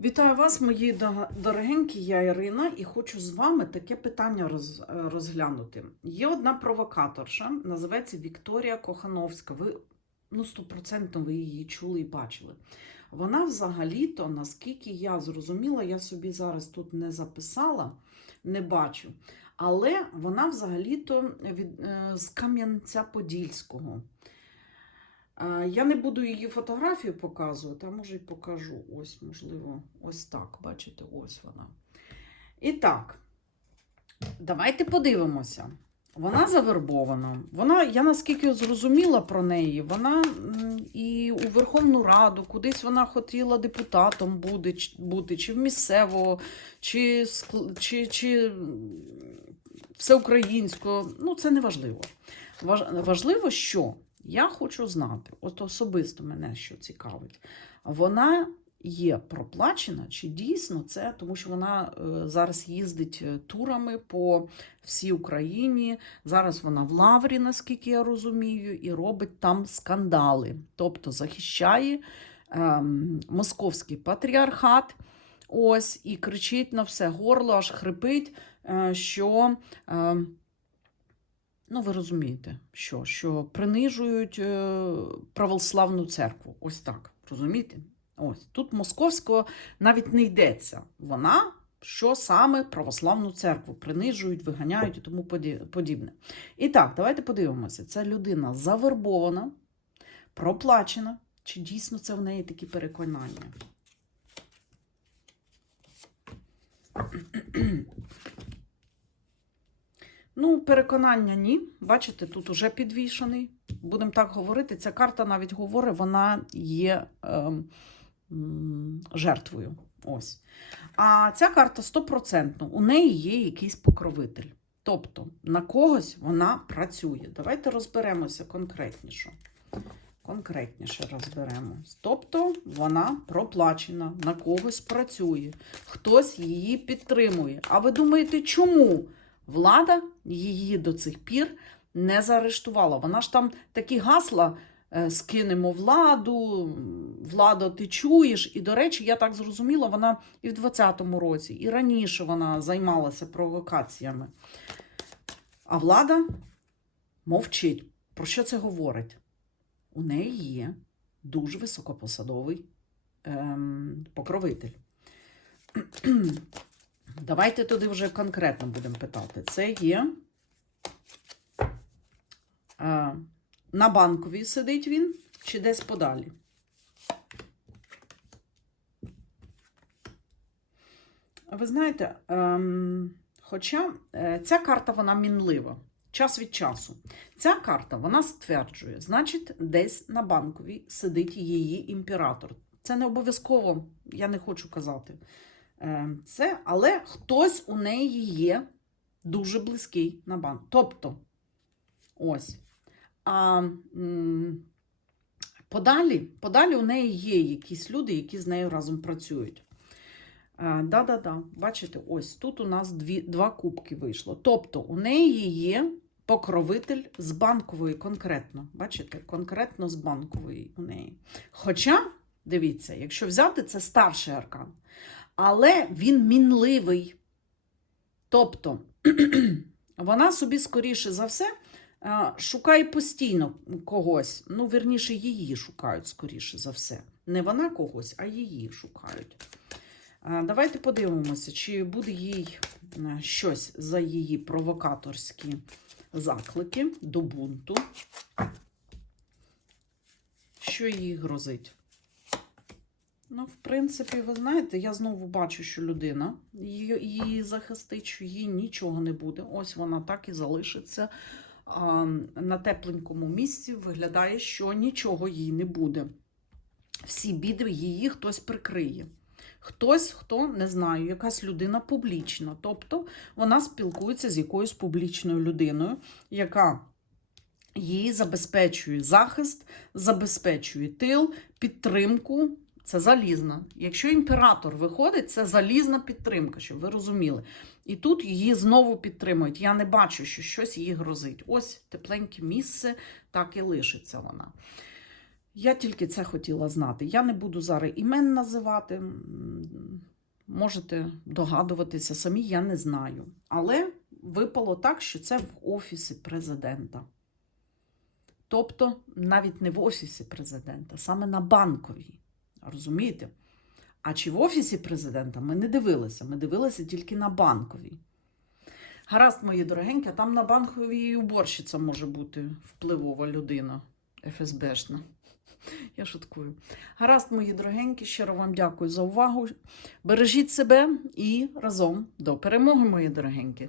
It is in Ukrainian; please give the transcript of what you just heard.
Вітаю вас, мої дорогенькі, я Ірина, і хочу з вами таке питання роз, розглянути. Є одна провокаторша, називається Вікторія Кохановська. Ви ну, стопроцентно ви її чули і бачили. Вона взагалі-то, наскільки я зрозуміла, я собі зараз тут не записала, не бачу. Але вона взагалі-то від, е, з Кам'янця-Подільського. А, Я не буду її фотографію показувати, а може й покажу. Ось, можливо, ось так. Бачите, ось вона. І так, давайте подивимося. Вона завербована. Вона, я наскільки зрозуміла про неї, вона і у Верховну Раду, кудись вона хотіла депутатом бути, чи- в місцевого, чи, чи, чи м, всеукраїнського. Ну, це не важливо. Важ- Важливо, що я хочу знати, от особисто мене що цікавить, вона є проплачена, чи дійсно це, тому що вона е, зараз їздить е, турами по всій Україні. Зараз вона в Лаврі, наскільки я розумію, і робить там скандали, тобто захищає ем, московський патріархат. Ось і кричить на все горло, аж хрипить, е, що. ем, Ну, ви розумієте, що, що принижують е, православну церкву. Ось так. Розумієте? Ось тут московського навіть не йдеться. Вона що саме православну церкву принижують, виганяють і тому подібне. І так, давайте подивимося. Ця людина завербована, проплачена. Чи дійсно це в неї такі переконання? Ну, переконання ні. Бачите, тут уже підвішений. Будемо так говорити. Ця карта навіть говорить, вона є м, жертвою. Ось. А ця карта стопроцентно, у неї є якийсь покровитель. Тобто на когось вона працює. Давайте розберемося конкретніше. Конкретніше розберемось. Тобто вона проплачена, на когось працює, хтось її підтримує. А ви думаєте, чому? Влада її до цих пір не заарештувала. Вона ж там такі гасла е, скинемо владу, влада, ти чуєш. І, до речі, я так зрозуміла, вона і в 20-му році, і раніше вона займалася провокаціями. А влада мовчить. Про що це говорить? У неї є дуже високопосадовий ем, покровитель. Давайте туди вже конкретно будемо питати. Це є е, на банковій сидить він чи десь подалі? Ви знаєте, ем, хоча е, ця карта вона мінлива. Час від часу. Ця карта вона стверджує, значить, десь на банковій сидить її імператор. Це не обов'язково, я не хочу казати. Е, Це, але хтось у неї є дуже близький на банк. Тобто, ось. А подалі, подалі у неї є якісь люди, які з нею разом працюють. Е, Да-да-да, бачите, ось тут у нас дві, два кубки вийшло. Тобто, у неї є покровитель з банкової конкретно. Бачите, конкретно з банкової у неї. Хоча, дивіться, якщо взяти, це старший аркан але він мінливий. Тобто вона собі, скоріше за все, е, шукає постійно когось. Ну, вірніше, її шукають, скоріше за все. Не вона когось, а її шукають. Е, Давайте подивимося, чи буде їй е, щось за її провокаторські заклики до бунту. Що їй грозить? Ну, в принципі, ви знаєте, я знову бачу, що людина її, її захистить, що їй нічого не буде. Ось вона так і залишиться а, на тепленькому місці. Виглядає, що нічого їй не буде. Всі біди її хтось прикриє. Хтось, хто не знаю, якась людина публічна. Тобто вона спілкується з якоюсь публічною людиною, яка їй забезпечує захист, забезпечує тил, підтримку. Це залізна. Якщо імператор виходить, це залізна підтримка, щоб ви розуміли. І тут її знову підтримують. Я не бачу, що щось їй грозить. Ось тепленьке місце, так і лишиться вона. Я тільки це хотіла знати. Я не буду зараз імен називати. можете догадуватися самі, я не знаю. Але випало так, що це в офісі президента. Тобто навіть не в офісі президента, саме на банковій. Розумієте? А чи в офісі президента ми не дивилися, ми дивилися тільки на банковій. Гаразд, мої дорогенькі, там на банковій уборщиця може бути впливова людина, ФСБшна. Я шуткую. Гаразд, мої дорогенькі, щиро вам дякую за увагу. Бережіть себе і разом до перемоги, мої дорогенькі.